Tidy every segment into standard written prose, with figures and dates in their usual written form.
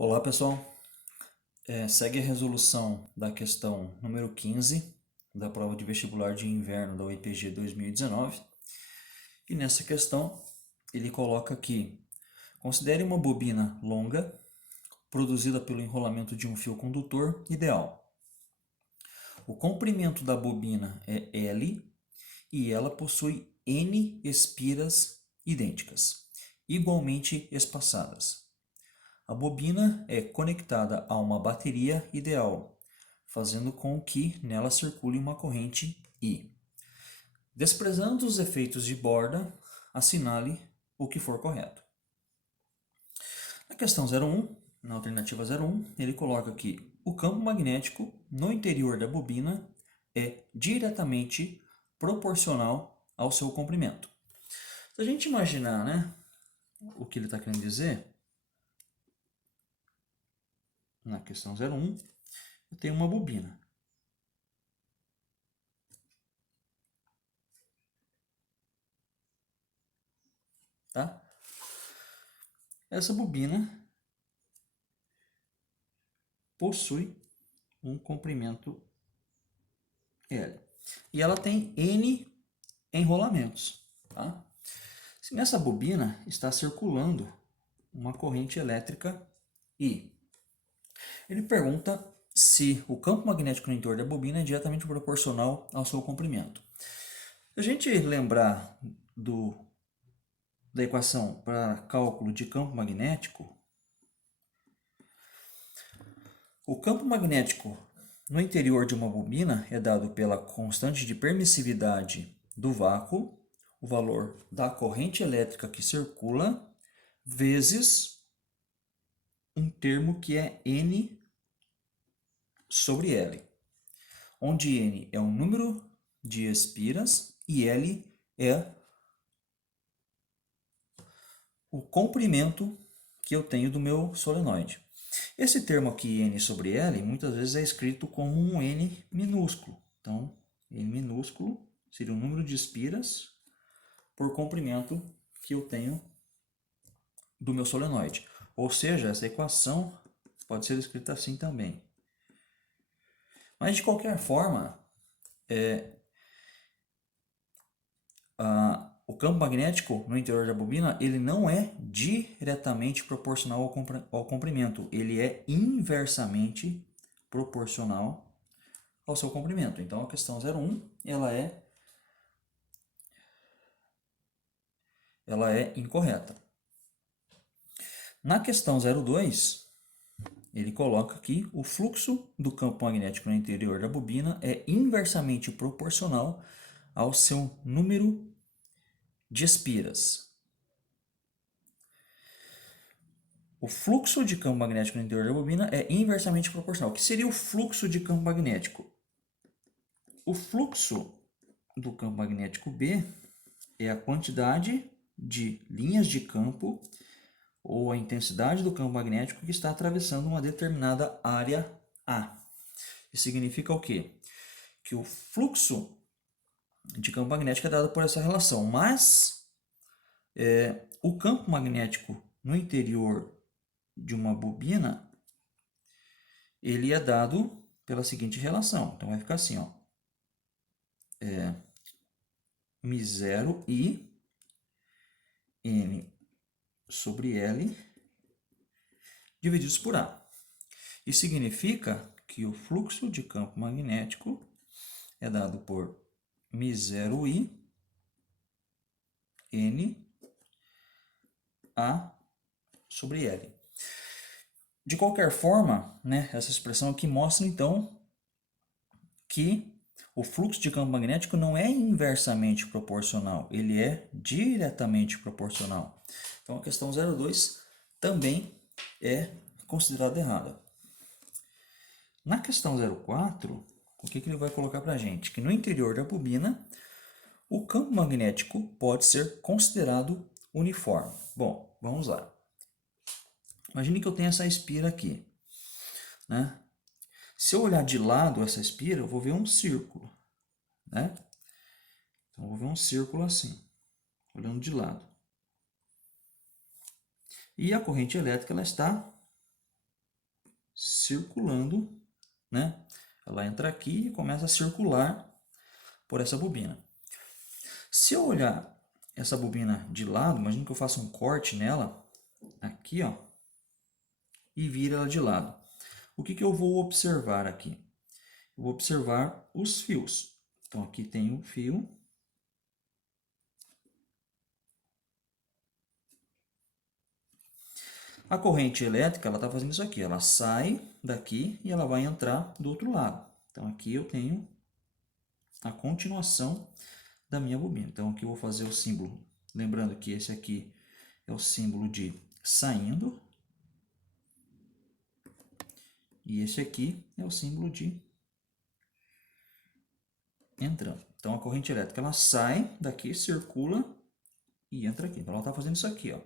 Olá pessoal, segue a resolução da questão número 15 da prova de vestibular de inverno da UEPG 2019 e nessa questão ele coloca aqui: considere uma bobina longa produzida pelo enrolamento de um fio condutor ideal. O comprimento da bobina é L e ela possui N espiras idênticas, igualmente espaçadas. A bobina é conectada a uma bateria ideal, fazendo com que nela circule uma corrente I. Desprezando os efeitos de borda, assinale o que for correto. Na questão 01, na alternativa 01, ele coloca que o campo magnético no interior da bobina é diretamente proporcional ao seu comprimento. Se a gente imaginar, né, o que ele está querendo dizer, na questão 01, eu tenho uma bobina. Tá? Essa bobina possui um comprimento L. E ela tem N enrolamentos. Tá? Se nessa bobina está circulando uma corrente elétrica I. Ele pergunta se o campo magnético no interior da bobina é diretamente proporcional ao seu comprimento. Se a gente lembrar da equação para cálculo de campo magnético, o campo magnético no interior de uma bobina é dado pela constante de permissividade do vácuo, o valor da corrente elétrica que circula, vezes um termo que é N sobre L, onde N é o número de espiras e L é o comprimento que eu tenho do meu solenoide. Esse termo aqui, N sobre L, muitas vezes é escrito como um N minúsculo. Então, N minúsculo seria o número de espiras por comprimento que eu tenho do meu solenoide. Ou seja, essa equação pode ser escrita assim também. Mas, de qualquer forma, o campo magnético no interior da bobina ele não é diretamente proporcional ao comprimento, ele é inversamente proporcional ao seu comprimento. Então a questão 01 ela é incorreta. Na questão 02, ele coloca que o fluxo do campo magnético no interior da bobina é inversamente proporcional ao seu número de espiras. O fluxo de campo magnético no interior da bobina é inversamente proporcional. O que seria o fluxo de campo magnético? O fluxo do campo magnético B é a quantidade de linhas de campo ou a intensidade do campo magnético que está atravessando uma determinada área A. Isso significa o quê? Que o fluxo de campo magnético é dado por essa relação, mas o campo magnético no interior de uma bobina ele é dado pela seguinte relação. Então vai ficar assim, ó. μ0 I N sobre L divididos por A. Isso significa que o fluxo de campo magnético é dado por μ0I N A sobre L. De qualquer forma, né, essa expressão aqui mostra então que o fluxo de campo magnético não é inversamente proporcional, ele é diretamente proporcional. Então a questão 02 também é considerada errada. Na questão 04, o que ele vai colocar para a gente? Que no interior da bobina, o campo magnético pode ser considerado uniforme. Bom, vamos lá. Imagine que eu tenho essa espira aqui, né? Se eu olhar de lado essa espira, eu vou ver um círculo, né? Então, eu vou ver um círculo assim, olhando de lado. E a corrente elétrica ela está circulando, né? Ela entra aqui e começa a circular por essa bobina. Se eu olhar essa bobina de lado, imagina que eu faça um corte nela, aqui, ó, e vira ela de lado. O que eu vou observar aqui? Eu vou observar os fios. Então, aqui tem um fio. A corrente elétrica, ela está fazendo isso aqui. Ela sai daqui e ela vai entrar do outro lado. Então, aqui eu tenho a continuação da minha bobina. Então, aqui eu vou fazer o símbolo. Lembrando que esse aqui é o símbolo de saindo. E esse aqui é o símbolo de entrando. Então, a corrente elétrica, ela sai daqui, circula e entra aqui. Então, ela está fazendo isso aqui, ó.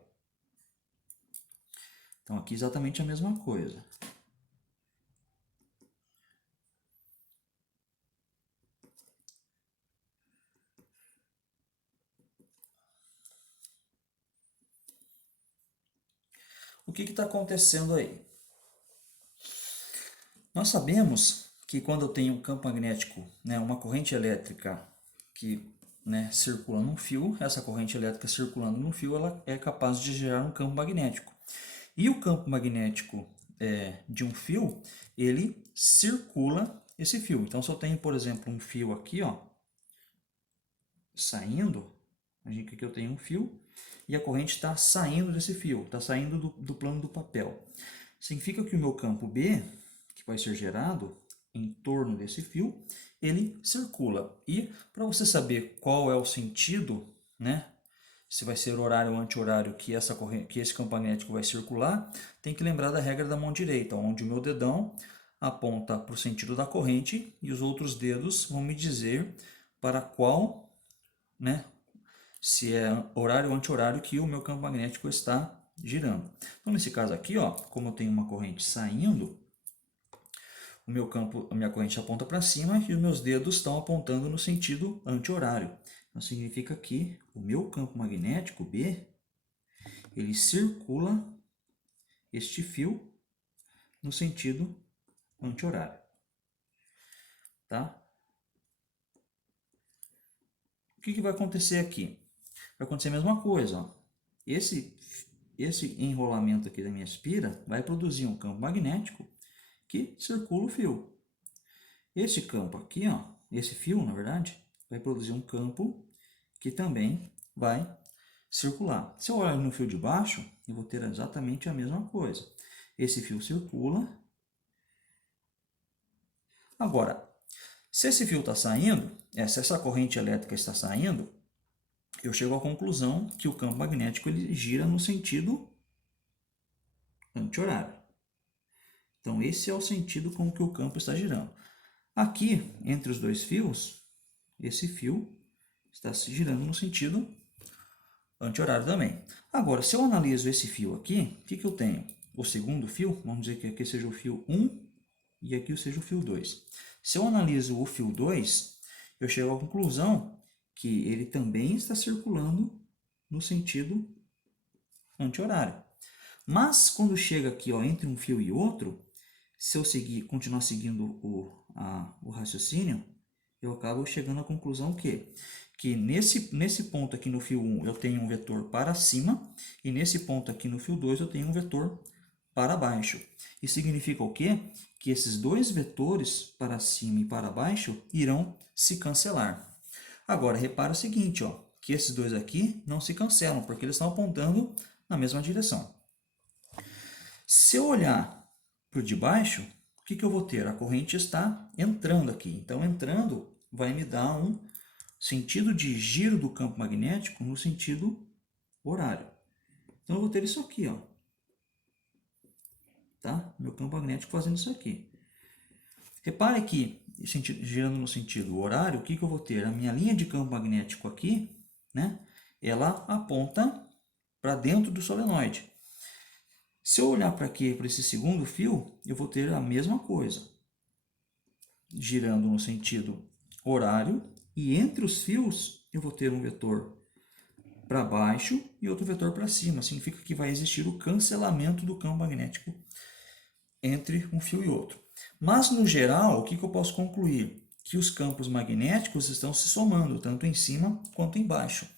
Então, aqui exatamente a mesma coisa. O que está acontecendo aí? Nós sabemos que quando eu tenho um campo magnético, né, uma corrente elétrica que, né, circula num fio, essa corrente elétrica circulando no fio, ela é capaz de gerar um campo magnético. E o campo magnético de um fio, ele circula esse fio. Então, se eu tenho, por exemplo, um fio aqui, ó, saindo, imagina que aqui eu tenho um fio e a corrente está saindo desse fio, está saindo do plano do papel. Significa que o meu campo B, que vai ser gerado em torno desse fio, ele circula. E para você saber qual é o sentido, né, se vai ser horário ou anti-horário que esse campo magnético vai circular, tem que lembrar da regra da mão direita, onde o meu dedão aponta para o sentido da corrente e os outros dedos vão me dizer para qual, né, se é horário ou anti-horário que o meu campo magnético está girando. Então, nesse caso aqui, ó, como eu tenho uma corrente saindo, a minha corrente aponta para cima e os meus dedos estão apontando no sentido anti-horário. Então, significa que o meu campo magnético B, ele circula este fio no sentido anti-horário. Tá? O que vai acontecer aqui? Vai acontecer a mesma coisa. Ó. Esse enrolamento aqui da minha espira vai produzir um campo magnético que circula o fio. Esse campo aqui, ó, esse fio, na verdade, vai produzir um campo que também vai circular. Se eu olhar no fio de baixo, eu vou ter exatamente a mesma coisa. Esse fio circula. Agora, se esse fio está saindo, se essa corrente elétrica está saindo, eu chego à conclusão que o campo magnético ele gira no sentido anti-horário. Então, esse é o sentido com que o campo está girando. Aqui, entre os dois fios, esse fio está se girando no sentido anti-horário também. Agora, se eu analiso esse fio aqui, o que eu tenho? O segundo fio, vamos dizer que aqui seja o fio 1 e aqui seja o fio 2. Se eu analiso o fio 2, eu chego à conclusão que ele também está circulando no sentido anti-horário. Mas, quando chega aqui ó, entre um fio e outro, se eu continuar seguindo o raciocínio, eu acabo chegando à conclusão que nesse ponto aqui no fio 1 eu tenho um vetor para cima e nesse ponto aqui no fio 2 eu tenho um vetor para baixo. Isso significa o quê? Que esses dois vetores para cima e para baixo irão se cancelar. Agora, repara o seguinte, ó, que esses dois aqui não se cancelam, porque eles estão apontando na mesma direção. Se eu olhar para o de baixo, o que eu vou ter? A corrente está entrando aqui. Então, entrando vai me dar um sentido de giro do campo magnético no sentido horário. Então, eu vou ter isso aqui, ó. Tá? Meu campo magnético fazendo isso aqui. Repare que, girando no sentido horário, o que eu vou ter? A minha linha de campo magnético aqui, né? Ela aponta para dentro do solenoide. Se eu olhar para aqui, para esse segundo fio, eu vou ter a mesma coisa. Girando no sentido horário, e entre os fios eu vou ter um vetor para baixo e outro vetor para cima. Significa que vai existir o cancelamento do campo magnético entre um fio e outro. Mas, no geral, o que eu posso concluir? Que os campos magnéticos estão se somando, tanto em cima quanto embaixo.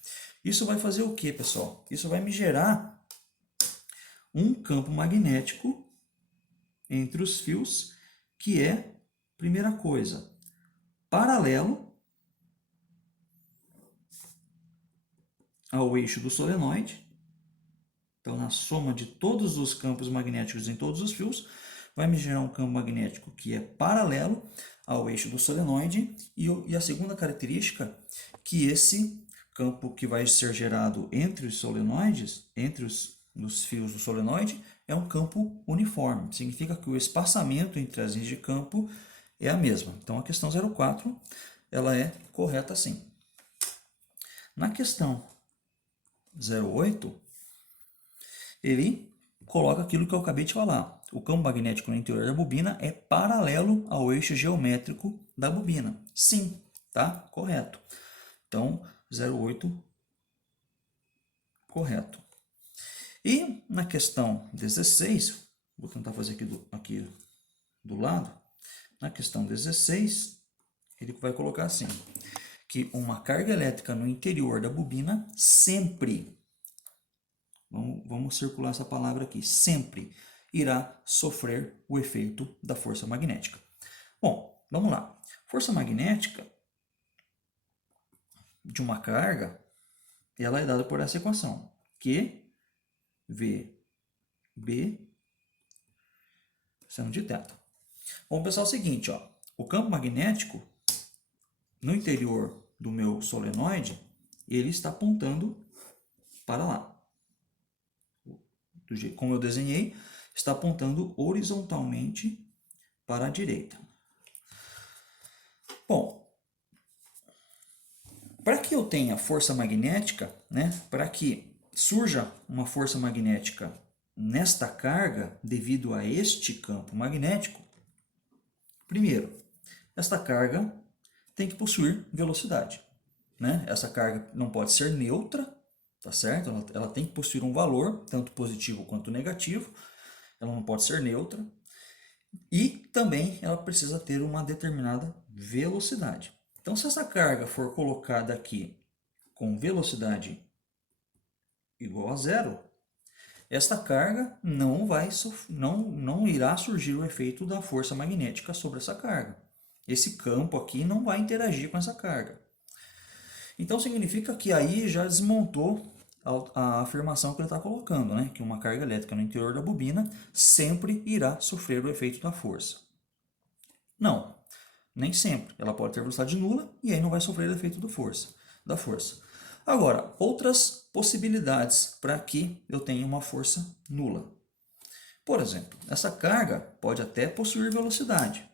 Isso vai fazer o quê, pessoal? Isso vai me gerar um campo magnético entre os fios, que é, primeira coisa, paralelo ao eixo do solenoide. Então, na soma de todos os campos magnéticos em todos os fios, vai me gerar um campo magnético que é paralelo ao eixo do solenoide. E a segunda característica, que esse campo que vai ser gerado entre os solenoides, entre os fios do solenoide, é um campo uniforme. Significa que o espaçamento entre as linhas de campo é a mesma. Então, a questão 04, ela é correta sim. Na questão 08, ele coloca aquilo que eu acabei de falar. O campo magnético no interior da bobina é paralelo ao eixo geométrico da bobina. Sim, tá? Correto. Então, 08, correto. E na questão 16, vou tentar fazer aqui do lado. Na questão 16, ele vai colocar assim, que uma carga elétrica no interior da bobina sempre, vamos circular essa palavra aqui, sempre irá sofrer o efeito da força magnética. Bom, vamos lá. Força magnética de uma carga, ela é dada por essa equação, Q, V, B, seno de θ. Vamos pensar o seguinte, ó, o campo magnético no interior do meu solenoide, ele está apontando para lá. Como eu desenhei, está apontando horizontalmente para a direita. Bom, para que eu tenha força magnética, né, para que surja uma força magnética nesta carga devido a este campo magnético, primeiro, esta carga tem que possuir velocidade, né? Essa carga não pode ser neutra, tá certo? Ela tem que possuir um valor, tanto positivo quanto negativo. Ela não pode ser neutra. E também ela precisa ter uma determinada velocidade. Então, se essa carga for colocada aqui com velocidade igual a zero, esta carga não irá surgir o efeito da força magnética sobre essa carga. Esse campo aqui não vai interagir com essa carga. Então significa que aí já desmontou a afirmação que ele está colocando, né? Que uma carga elétrica no interior da bobina sempre irá sofrer o efeito da força. Não, nem sempre. Ela pode ter velocidade nula e aí não vai sofrer o efeito da força. Agora, outras possibilidades para que eu tenha uma força nula. Por exemplo, essa carga pode até possuir velocidade,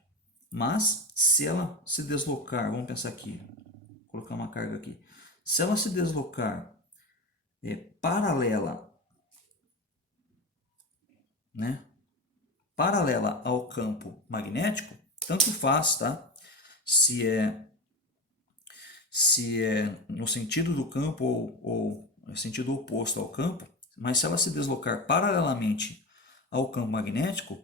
mas se ela se deslocar, vamos pensar aqui, vou colocar uma carga aqui, se ela se deslocar paralela, né, paralela ao campo magnético, tanto faz, tá? Se é no sentido do campo ou no sentido oposto ao campo, mas se ela se deslocar paralelamente ao campo magnético,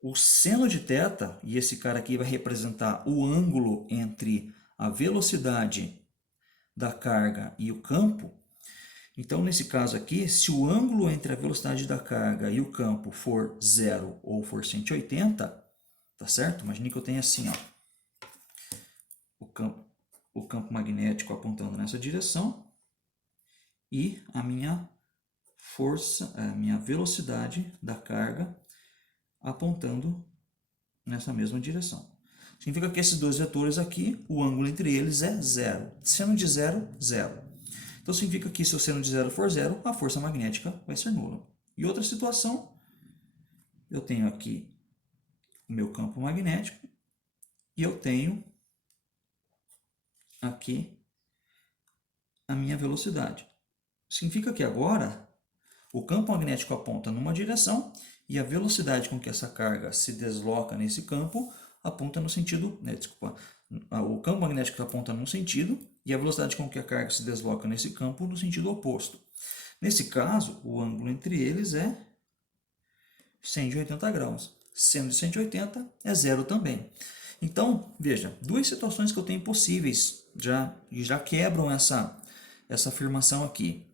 o seno de θ, e esse cara aqui vai representar o ângulo entre a velocidade da carga e o campo. Então, nesse caso aqui, se o ângulo entre a velocidade da carga e o campo for 0 ou for 180, tá certo? Imagine que eu tenho assim, ó, o campo magnético apontando nessa direção e a minha força, a minha velocidade da carga apontando nessa mesma direção. Significa que esses dois vetores aqui, o ângulo entre eles é zero. Seno de zero, zero. Então significa que se o seno de zero for zero, a força magnética vai ser nula. E outra situação, eu tenho aqui o meu campo magnético e eu tenho aqui a minha velocidade. Significa que agora o campo magnético aponta numa direção e a velocidade com que essa carga se desloca nesse campo aponta no sentido, o campo magnético aponta num sentido e a velocidade com que a carga se desloca nesse campo no sentido oposto. Nesse caso, o ângulo entre eles é 180 graus. seno de 180 é zero também. Então, veja, duas situações que eu tenho possíveis já quebram essa afirmação aqui.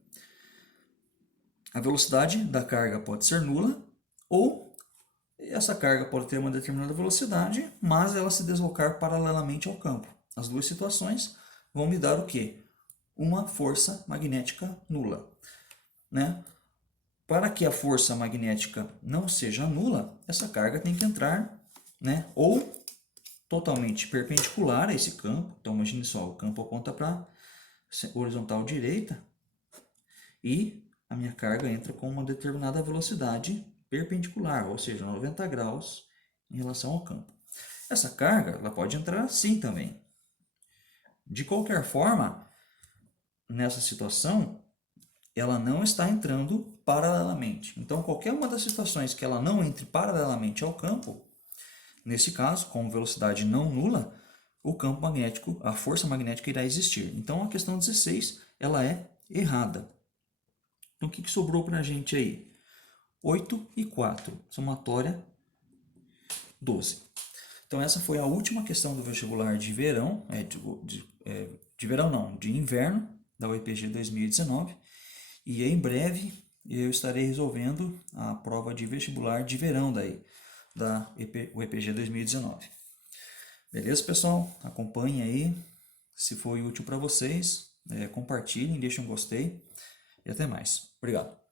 A velocidade da carga pode ser nula, ou essa carga pode ter uma determinada velocidade, mas ela se deslocar paralelamente ao campo. As duas situações vão me dar o quê? Uma força magnética nula, né? Para que a força magnética não seja nula, essa carga tem que entrar, né, ou totalmente perpendicular a esse campo. Então, imagine só, o campo aponta para a horizontal direita e a minha carga entra com uma determinada velocidade perpendicular, ou seja, 90 graus em relação ao campo. Essa carga ela pode entrar assim também. De qualquer forma, nessa situação, ela não está entrando paralelamente. Então, qualquer uma das situações que ela não entre paralelamente ao campo, nesse caso, com velocidade não nula, o campo magnético, a força magnética irá existir. Então, a questão 16, ela é errada. Então, o que sobrou para a gente aí? 8 e 4, somatória 12. Então, essa foi a última questão do vestibular de verão, de verão não, de inverno, da UEPG 2019. E em breve eu estarei resolvendo a prova de vestibular de verão da UEPG 2019. Beleza, pessoal? Acompanhem aí. Se foi útil para vocês, compartilhem, deixem um gostei e até mais. Obrigado.